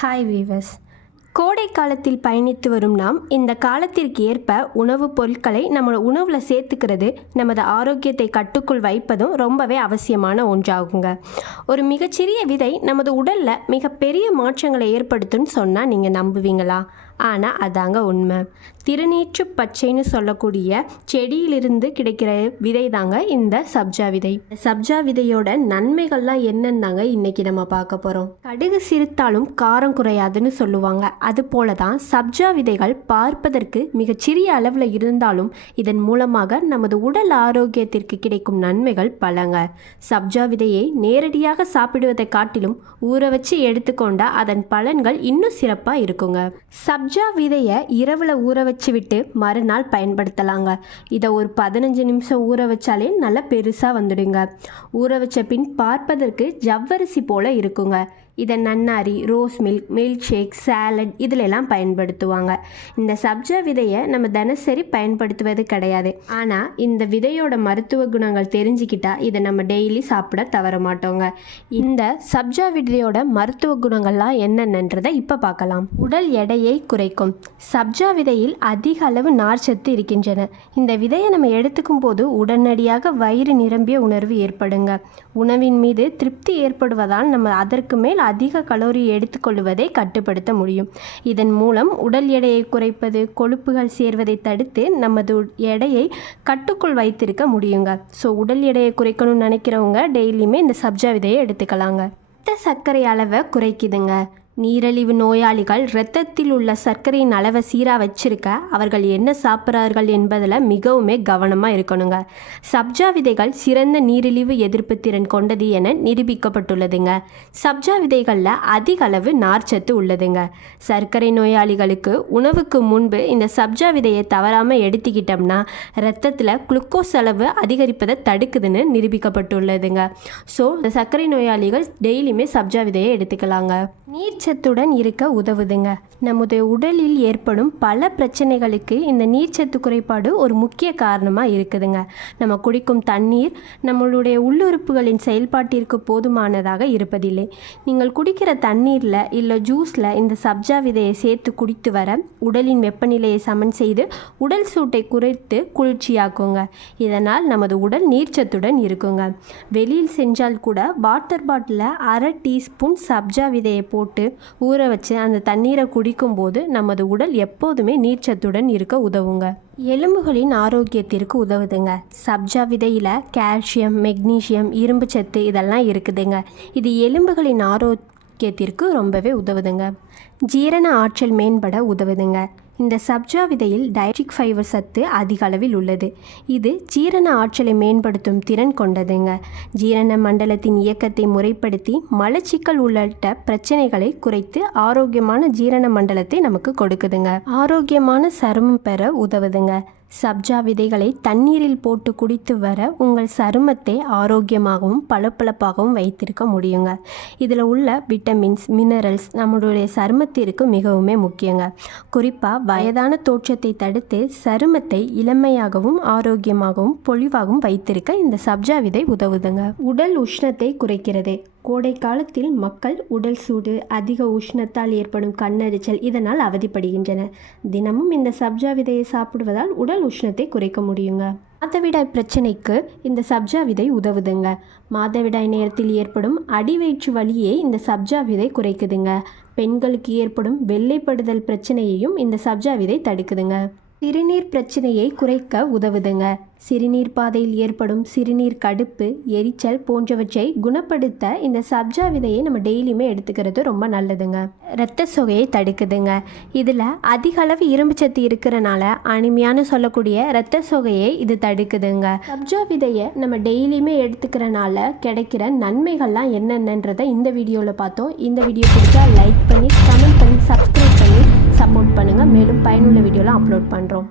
Hi viewers, கோடை காலத்தில் பயணித்து வரும் நாம் இந்த காலத்திற்கு ஏற்ப உணவுப் பொருட்களை நம்ம உணவில் சேர்த்துக்கிறது நமது ஆரோக்கியத்தை கட்டுக்குள் வைப்பதும் ரொம்பவே அவசியமான ஒன்றாகுங்க. ஒரு மிகச்சிறிய விதை நமது உடலில் மிகப்பெரிய மாற்றங்களை ஏற்படுத்தும்னு சொன்னால் நீங்கள் நம்புவீங்களா? ஆனால் அதாங்க உண்மை. திருநீற்று பச்சைன்னு சொல்லக்கூடிய செடியிலிருந்து கிடைக்கிற விதை தாங்க இந்த சப்ஜா விதை. சப்ஜா விதையோட நன்மைகள்லாம் என்னன்னாங்க இன்னைக்கு நம்ம பார்க்க போகிறோம். கடுகு சிரித்தாலும் காரம் குறையாதுன்னு சொல்லுவாங்க. அது போல தான் சப்ஜா விதைகள் பார்ப்பதற்கு மிகச்சிறிய அளவில் இருந்தாலும் இதன் மூலமாக நமது உடல் ஆரோக்கியத்திற்கு கிடைக்கும் நன்மைகள் பலங்க. சப்ஜா விதையை நேரடியாக சாப்பிடுவதை காட்டிலும் ஊற வச்சு எடுத்துக்கொண்டா அதன் பலன்கள் இன்னும் சிறப்பாக இருக்குங்க. சப்ஜா விதையை இரவில் ஊற வச்சு விட்டு மறுநாள் பயன்படுத்தலாங்க. இதை ஒரு 15 நிமிஷம் ஊற வச்சாலே நல்லா பெருசாக வந்துடுங்க. ஊற வச்ச பின் பார்ப்பதற்கு ஜவ்வரிசி போல இருக்குங்க. இதை நன்னாரி, ரோஸ் மில்க் ஷேக், சாலட் இதிலெல்லாம் பயன்படுத்துவாங்க. இந்த சப்ஜா விதையை நம்ம தினசரி பயன்படுத்துவது கிடையாது. ஆனால் இந்த விதையோட மருத்துவ குணங்கள் தெரிஞ்சுக்கிட்டா இதை நம்ம டெய்லி சாப்பிட தவற மாட்டோங்க. இந்த சப்ஜா விதையோட மருத்துவ குணங்கள்லாம் என்னென்னன்றதை இப்போ பார்க்கலாம். உடல் எடையை குறைக்கும். சப்ஜா விதையில் அதிக அளவு நார்ச்சத்து இருக்கின்றன. இந்த விதையை நம்ம எடுத்துக்கும் போது உடனடியாக வயிறு நிரம்பிய உணர்வு ஏற்படுங்க. உணவின் மீது திருப்தி ஏற்படுவதால் நம்ம அதற்கு மேல் அதிக கலோரி எடுத்துக்கொள்வதை கட்டுப்படுத்த முடியும். இதன் மூலம் உடல் எடையை குறைப்பது, கொழுப்புகள் சேர்வதை தடுத்து நமது எடையை கட்டுக்குள் வைத்திருக்க முடியுங்க. ஸோ உடல் எடையை குறைக்கணும்னு நினைக்கிறவங்க டெய்லியுமே இந்த சப்ஜா விதையை எடுத்துக்கலாங்க. ரத்த சர்க்கரை அளவை குறைக்குதுங்க. நீரிழிவு நோயாளிகள் இரத்தத்தில் உள்ள சர்க்கரையின் அளவை சீராக வச்சிருக்க அவர்கள் என்ன சாப்பிட்றார்கள் என்பதில் மிகவுமே கவனமாக இருக்கணுங்க. சப்ஜா விதைகள் சிறந்த நீரிழிவு எதிர்ப்பு திறன் கொண்டது என நிரூபிக்கப்பட்டுள்ளதுங்க. சப்ஜா விதைகளில் அதிக அளவு நார்ச்சத்து உள்ளதுங்க. சர்க்கரை நோயாளிகளுக்கு உணவுக்கு முன்பு இந்த சப்ஜா விதையை தவறாமல் எடுத்துக்கிட்டோம்னா இரத்தத்தில் குளுக்கோஸ் அளவு அதிகரிப்பதை தடுக்குதுன்னு நிரூபிக்கப்பட்டுள்ளதுங்க. ஸோ இந்த சர்க்கரை நோயாளிகள் டெய்லியுமே சப்ஜா விதையை எடுத்துக்கலாங்க. நீர்ச்சத்துடன் இருக்க உதவுதுங்க. நமது உடலில் ஏற்படும் பல பிரச்சனைகளுக்கு இந்த நீர்ச்சத்து குறைபாடு ஒரு முக்கிய காரணமாக இருக்குதுங்க. நம்ம குடிக்கும் தண்ணீர் நம்மளுடைய உள்ளுறுப்புகளின் செயல்பாட்டிற்கு போதுமானதாக இருப்பதில்லை. நீங்கள் குடிக்கிற தண்ணீரில் இல்லை ஜூஸில் இந்த சப்ஜா விதையை சேர்த்து குடித்து வர உடலின் வெப்பநிலையை சமன் செய்து உடல் சூட்டை குறைத்து குளிர்ச்சியாக்குங்க. இதனால் நமது உடல் நீர்ச்சத்துடன் இருக்குங்க. வெளியில் சென்றால் கூட வாட்டர் பாட்டிலில் 1/2 டீஸ்பூன் சப்ஜா விதையை போட்டு ஊற வச்சு அந்த தண்ணீரை குடிக்கும்போது நமது உடல் எப்போதுமே நீர்ச்சத்துடன் இருக்க உதவுங்க. எலும்புகளின் ஆரோக்கியத்திற்கு உதவுதுங்க. சப்ஜா விதையில் கால்சியம், மெக்னீசியம், இரும்பு சத்து இதெல்லாம் இருக்குதுங்க. இது எலும்புகளின் ஆரோக்கியத்திற்கு ரொம்பவே உதவுதுங்க. ஜீரண ஆற்றல் மேம்பட உதவுதுங்க. இந்த சப்ஜா விதையில் டயட்ரிக் ஃபைபர் சத்து அதிக அளவில் உள்ளது. இது ஜீரண ஆற்றலை மேம்படுத்தும் திறன் கொண்டதுங்க. ஜீரண மண்டலத்தின் இயக்கத்தை முறைப்படுத்தி மலச்சிக்கல் உள்ளிட்ட பிரச்சனைகளை குறைத்து ஆரோக்கியமான ஜீரண மண்டலத்தை நமக்கு கொடுக்குதுங்க. ஆரோக்கியமான சருமம் பெற உதவுதுங்க. சப்ஜா விதைகளை தண்ணீரில் போட்டு குடித்து வர உங்கள் சருமத்தை ஆரோக்கியமாகவும் பளபளப்பாகவும் வைத்திருக்க முடியுங்க. இதில் உள்ள விட்டமின்ஸ், மினரல்ஸ் நம்மளுடைய சருமத்திற்கு மிகவுமே முக்கியங்க. குறிப்பாக வயதான தோற்றத்தை தடுத்து சருமத்தை இளமையாகவும் ஆரோக்கியமாகவும் பொலிவாகவும் வைத்திருக்க இந்த சப்ஜா விதை உதவுதுங்க. உடல் உஷ்ணத்தை குறைக்கிறது. கோடை காலத்தில் மக்கள் உடல் சூடு, அதிக உஷ்ணத்தால் ஏற்படும் கண்ணெரிச்சல் இதனால் அவதிப்படுகின்றனர். தினமும் இந்த சப்ஜா விதையை சாப்பிடுவதால் உடல் உஷ்ணத்தை குறைக்க முடியுங்க. மாதவிடாய் பிரச்சனைக்கு இந்த சப்ஜா விதை உதவுதுங்க. மாதவிடாய் நேரத்தில் ஏற்படும் அடிவயிற்று வலியை இந்த சப்ஜா விதை குறைக்குதுங்க. பெண்களுக்கு ஏற்படும் வெள்ளைப்படுதல் பிரச்சனையையும் இந்த சப்ஜா விதை தடுக்குதுங்க. சிறுநீர் பிரச்சனையை குறைக்க உதவுதுங்க. சிறுநீர் பாதையில் ஏற்படும் சிறுநீர் கடுப்பு, எரிச்சல் போன்றவற்றை குணப்படுத்த இந்த சப்ஜா விதையை நம்ம டெய்லியுமே எடுத்துக்கிறது ரொம்ப நல்லதுங்க. இரத்த சோகையை தடுக்குதுங்க. இதில் அதிக அளவு இரும்பு சத்து இருக்கிறனால அனிமியான்னு சொல்லக்கூடிய இரத்த சோகையை இது தடுக்குதுங்க. சப்ஜா விதையை நம்ம டெய்லியுமே எடுத்துக்கிறனால கிடைக்கிற நன்மைகள்லாம் என்னென்னன்றதை இந்த வீடியோவில் பார்த்தோம். இந்த வீடியோ பிடிச்சா லைக் பண்ணி, கமெண்ட் பண்ணி, சப்ஸ்கிரைப் பண்ணி சப்போர்ட் பண்ணுங்கள். மேலும் பயனுள்ள வீடியோலாம் அப்லோட் பண்ணுறோம்.